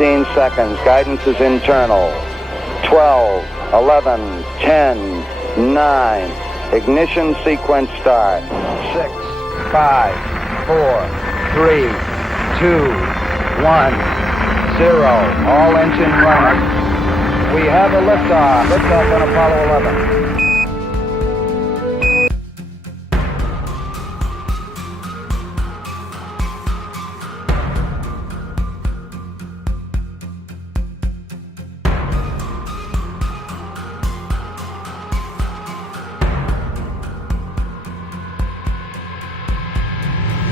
15 seconds. Guidance is internal. 12, 11, 10, 9. Ignition sequence start. 6, 5, 4, 3, 2, 1, 0. All engine running. We have a liftoff. Liftoff on Apollo 11.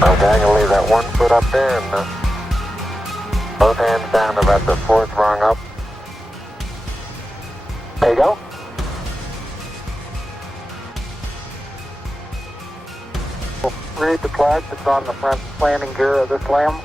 Okay, you'll leave that 1 foot up there and both hands down about the 4th rung up. There you go. Read the plug that's on the front landing gear of this lamb.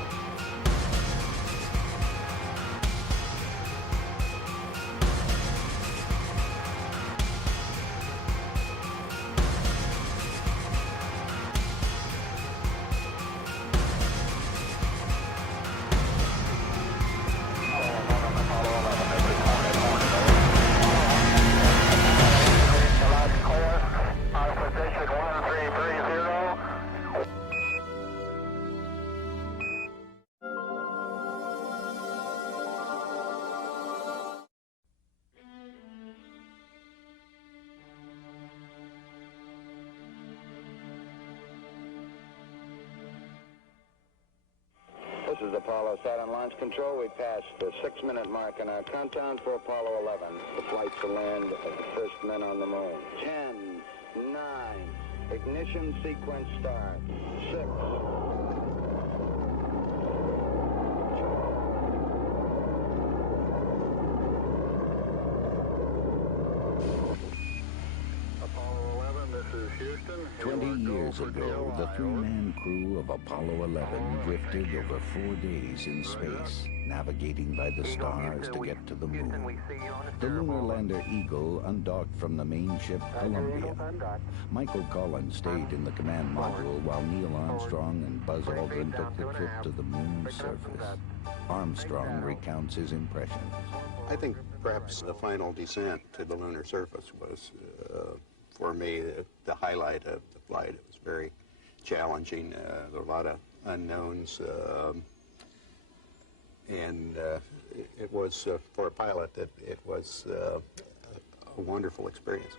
This is Apollo Saturn Launch Control. We passed the 6-minute mark in our countdown for Apollo 11. The flight to land of the first men on the moon. 10, 9, ignition sequence start. 6. Apollo 11, this is Houston. 20 years ago, the 3-man crew of Apollo 11 drifted over 4 days in space, navigating by the stars to get to the moon. The lunar lander Eagle undocked from the main ship Columbia. Michael Collins stayed in the command module while Neil Armstrong and Buzz Aldrin took the trip to the moon's surface. Armstrong recounts his impressions. I think perhaps the final descent to the lunar surface was, for me, the highlight of the flight. It was very challenging. There were a lot of unknowns, and it was, for a pilot, it was a wonderful experience.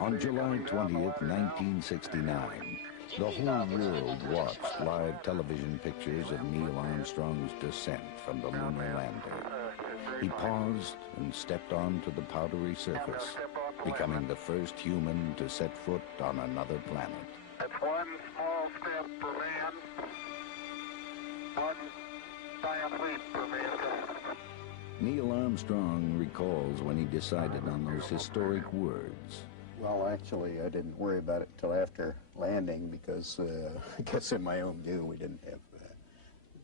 On July 20th, 1969, the whole world watched live television pictures of Neil Armstrong's descent from the lunar lander. He paused and stepped onto the powdery surface, becoming the first human to set foot on another planet. That's one small step for man, one giant leap for mankind. Neil Armstrong recalls when he decided on those historic words. Well, actually, I didn't worry about it until after landing because I guess in my own view we didn't have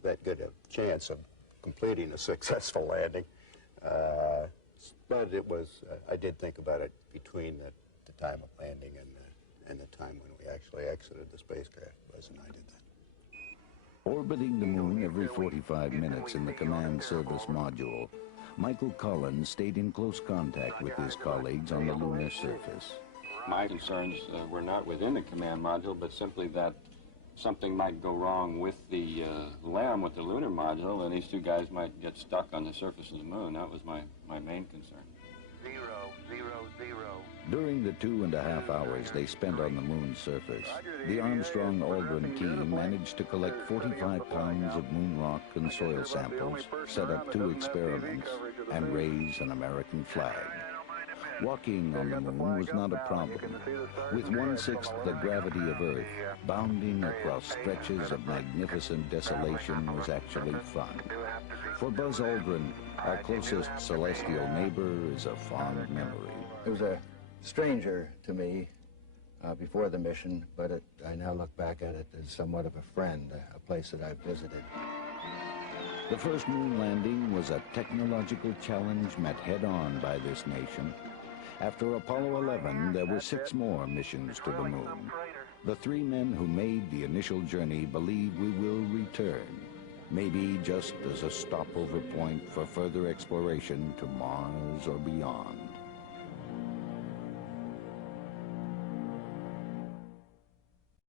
that good a chance of completing a successful landing. But it was, I did think about it between the time of landing and the time when we actually exited the spacecraft. Buzz and I did that. Orbiting the moon every 45 minutes in the command service module, Michael Collins stayed in close contact with his colleagues on the lunar surface. My concerns were not within the command module, but simply that something might go wrong with the LEM, with the lunar module, and these two guys might get stuck on the surface of the moon. That was my main concern. 0, 0, 0. During the 2.5 hours they spent on the moon's surface, the Armstrong-Aldrin team managed to collect 45 pounds of moon rock and soil samples, set up 2 experiments, and raise an American flag. Walking on the moon was not a problem. With 1/6 the gravity of Earth, bounding across stretches of magnificent desolation was actually fun. For Buzz Aldrin, our closest celestial neighbor is a fond memory. It was a stranger to me before the mission, but I now look back at it as somewhat of a friend, a place that I've visited. The first moon landing was a technological challenge met head-on by this nation. After Apollo 11, there were 6 more missions to the moon. The 3 men who made the initial journey believe we will return. maybe just as a stopover point for further exploration to Mars or beyond.